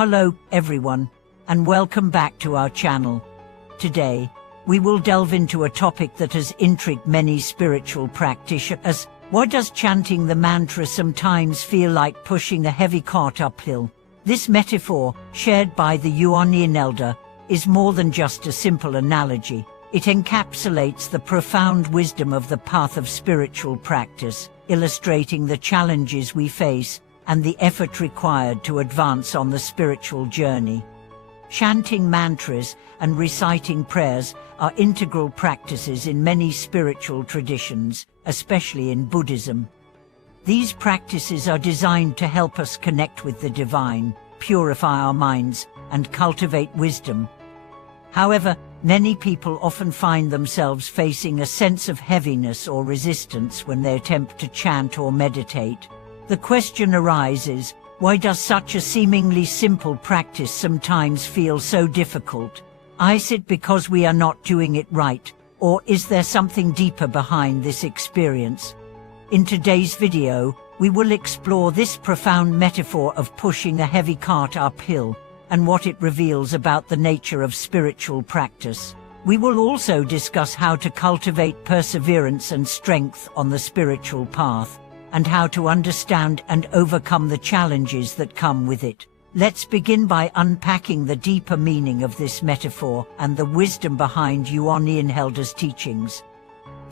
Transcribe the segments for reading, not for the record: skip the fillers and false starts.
Hello, everyone, and welcome back to our channel. Today, we will delve into a topic that has intrigued many spiritual practitioners. Why does chanting the mantra sometimes feel like pushing a heavy cart uphill? This metaphor, shared by the Yuan elder, is more than just a simple analogy. It encapsulates the profound wisdom of the path of spiritual practice, illustrating the challenges we face and the effort required to advance on the spiritual journey. Chanting mantras and reciting prayers are integral practices in many spiritual traditions, especially in Buddhism. These practices are designed to help us connect with the divine, purify our minds, and cultivate wisdom. However, many people often find themselves facing a sense of heaviness or resistance when they attempt to chant or meditate. The question arises, why does such a seemingly simple practice sometimes feel so difficult? Is it because we are not doing it right, or is there something deeper behind this experience? In today's video, we will explore this profound metaphor of pushing a heavy cart uphill, and what it reveals about the nature of spiritual practice. We will also discuss how to cultivate perseverance and strength on the spiritual path, and how to understand and overcome the challenges that come with it. Let's begin by unpacking the deeper meaning of this metaphor and the wisdom behind Yuan elder's teachings.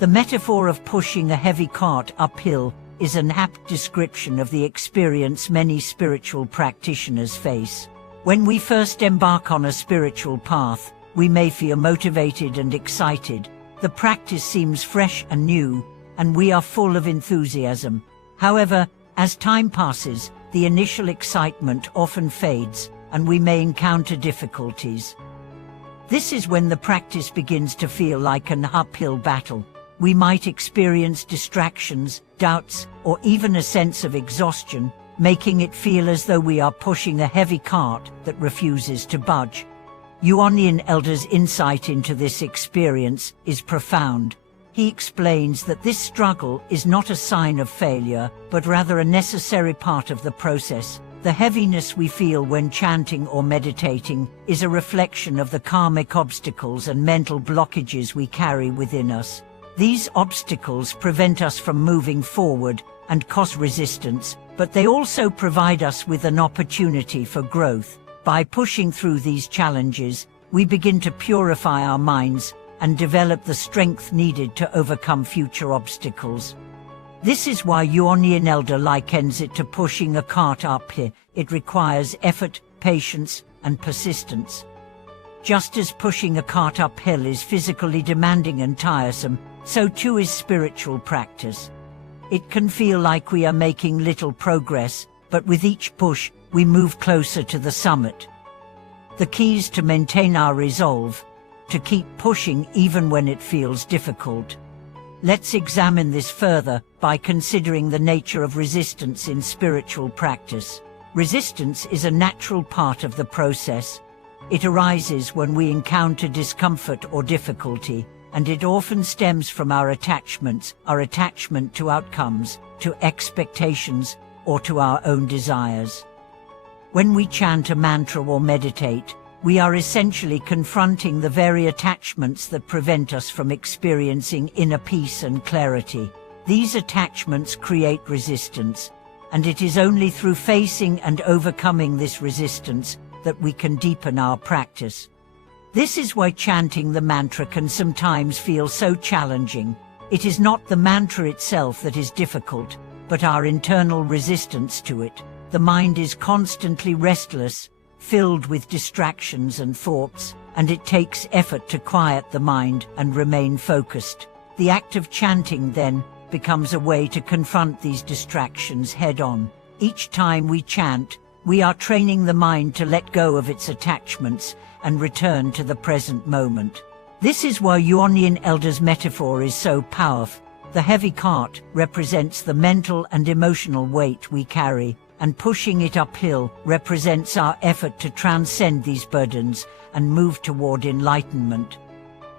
The metaphor of pushing a heavy cart uphill is an apt description of the experience many spiritual practitioners face. When we first embark on a spiritual path, we may feel motivated and excited. The practice seems fresh and new, and we are full of enthusiasm. However, as time passes, the initial excitement often fades, and we may encounter difficulties. This is when the practice begins to feel like an uphill battle. We might experience distractions, doubts, or even a sense of exhaustion, making it feel as though we are pushing a heavy cart that refuses to budge. Yuan elder's insight into this experience is profound. He explains that this struggle is not a sign of failure, but rather a necessary part of the process. The heaviness we feel when chanting or meditating is a reflection of the karmic obstacles and mental blockages we carry within us. These obstacles prevent us from moving forward and cause resistance, but they also provide us with an opportunity for growth. By pushing through these challenges, we begin to purify our minds and develop the strength needed to overcome future obstacles. This is why Yuan elder likens it to pushing a cart uphill. It requires effort, patience, and persistence. Just as pushing a cart uphill is physically demanding and tiresome, so too is spiritual practice. It can feel like we are making little progress, but with each push, we move closer to the summit. The key is to maintain our resolve, to keep pushing even when it feels difficult. Let's examine this further by considering the nature of resistance in spiritual practice. Resistance is a natural part of the process. It arises when we encounter discomfort or difficulty, and it often stems from our attachment to outcomes, to expectations, or to our own desires. When we chant a mantra or meditate, we are essentially confronting the very attachments that prevent us from experiencing inner peace and clarity. These attachments create resistance, and it is only through facing and overcoming this resistance that we can deepen our practice. This is why chanting the mantra can sometimes feel so challenging. It is not the mantra itself that is difficult, but our internal resistance to it. The mind is constantly restless, filled with distractions and thoughts, and it takes effort to quiet the mind and remain focused. The act of chanting, then, becomes a way to confront these distractions head-on. Each time we chant, we are training the mind to let go of its attachments and return to the present moment. This is why Yuan elder's metaphor is so powerful. The heavy cart represents the mental and emotional weight we carry, and pushing it uphill represents our effort to transcend these burdens and move toward enlightenment.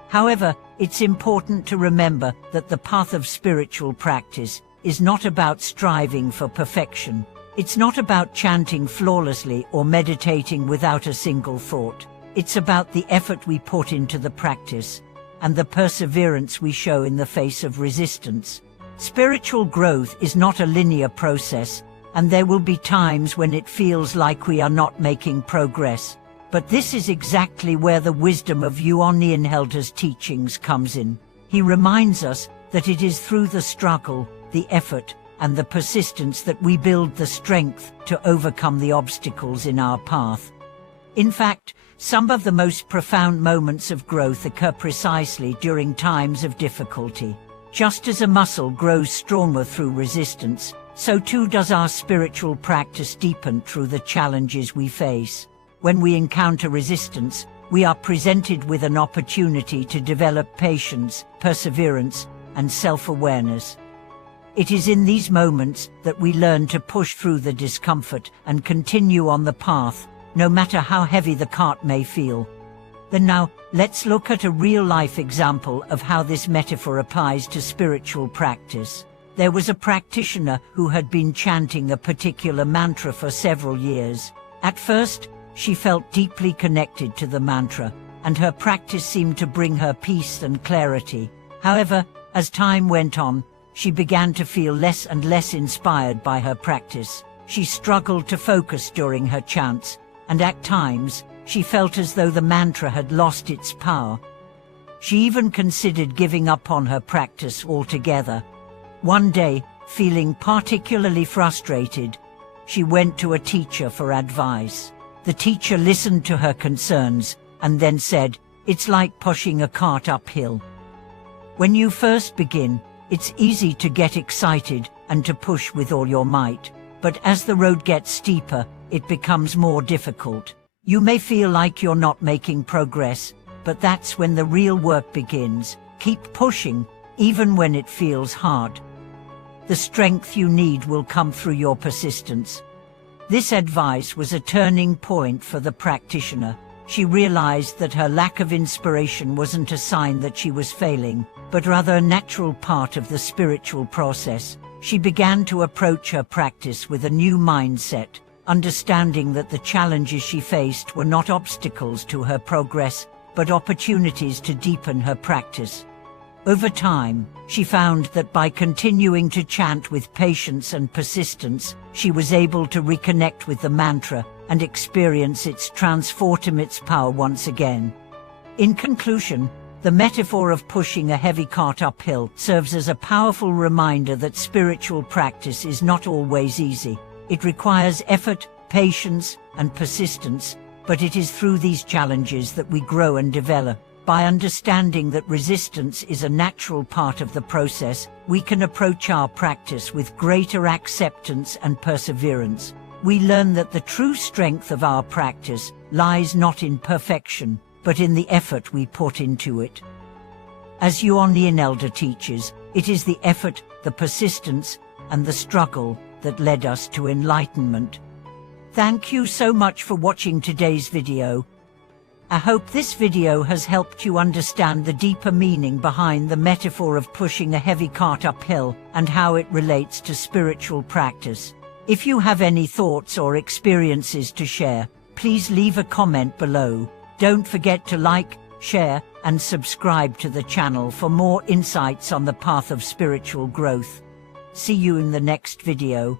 However, it's important to remember that the path of spiritual practice is not about striving for perfection. It's not about chanting flawlessly or meditating without a single thought. It's about the effort we put into the practice and the perseverance we show in the face of resistance. Spiritual growth is not a linear process, and there will be times when it feels like we are not making progress. But this is exactly where the wisdom of Yuan Helder's teachings comes in. He reminds us that it is through the struggle, the effort, and the persistence that we build the strength to overcome the obstacles in our path. In fact, some of the most profound moments of growth occur precisely during times of difficulty. Just as a muscle grows stronger through resistance, so too does our spiritual practice deepen through the challenges we face. When we encounter resistance, we are presented with an opportunity to develop patience, perseverance, and self-awareness. It is in these moments that we learn to push through the discomfort and continue on the path, no matter how heavy the cart may feel. Then now, let's look at a real-life example of how this metaphor applies to spiritual practice. There was a practitioner who had been chanting a particular mantra for several years. At first, she felt deeply connected to the mantra, and her practice seemed to bring her peace and clarity. However, as time went on, she began to feel less and less inspired by her practice. She struggled to focus during her chants, and at times, she felt as though the mantra had lost its power. She even considered giving up on her practice altogether. One day, feeling particularly frustrated, she went to a teacher for advice. The teacher listened to her concerns and then said, "It's like pushing a cart uphill. When you first begin, it's easy to get excited and to push with all your might. But as the road gets steeper, it becomes more difficult. You may feel like you're not making progress, but that's when the real work begins. Keep pushing, even when it feels hard. The strength you need will come through your persistence." This advice was a turning point for the practitioner. She realized that her lack of inspiration wasn't a sign that she was failing, but rather a natural part of the spiritual process. She began to approach her practice with a new mindset, understanding that the challenges she faced were not obstacles to her progress, but opportunities to deepen her practice. Over time, she found that by continuing to chant with patience and persistence, she was able to reconnect with the mantra and experience its transformative power once again. In conclusion, the metaphor of pushing a heavy cart uphill serves as a powerful reminder that spiritual practice is not always easy. It requires effort, patience, and persistence, but it is through these challenges that we grow and develop. By understanding that resistance is a natural part of the process, we can approach our practice with greater acceptance and perseverance. We learn that the true strength of our practice lies not in perfection, but in the effort we put into it. As Yuan Elder teaches, it is the effort, the persistence, and the struggle that led us to enlightenment. Thank you so much for watching today's video. I hope this video has helped you understand the deeper meaning behind the metaphor of pushing a heavy cart uphill and how it relates to spiritual practice. If you have any thoughts or experiences to share, please leave a comment below. Don't forget to like, share, and subscribe to the channel for more insights on the path of spiritual growth. See you in the next video.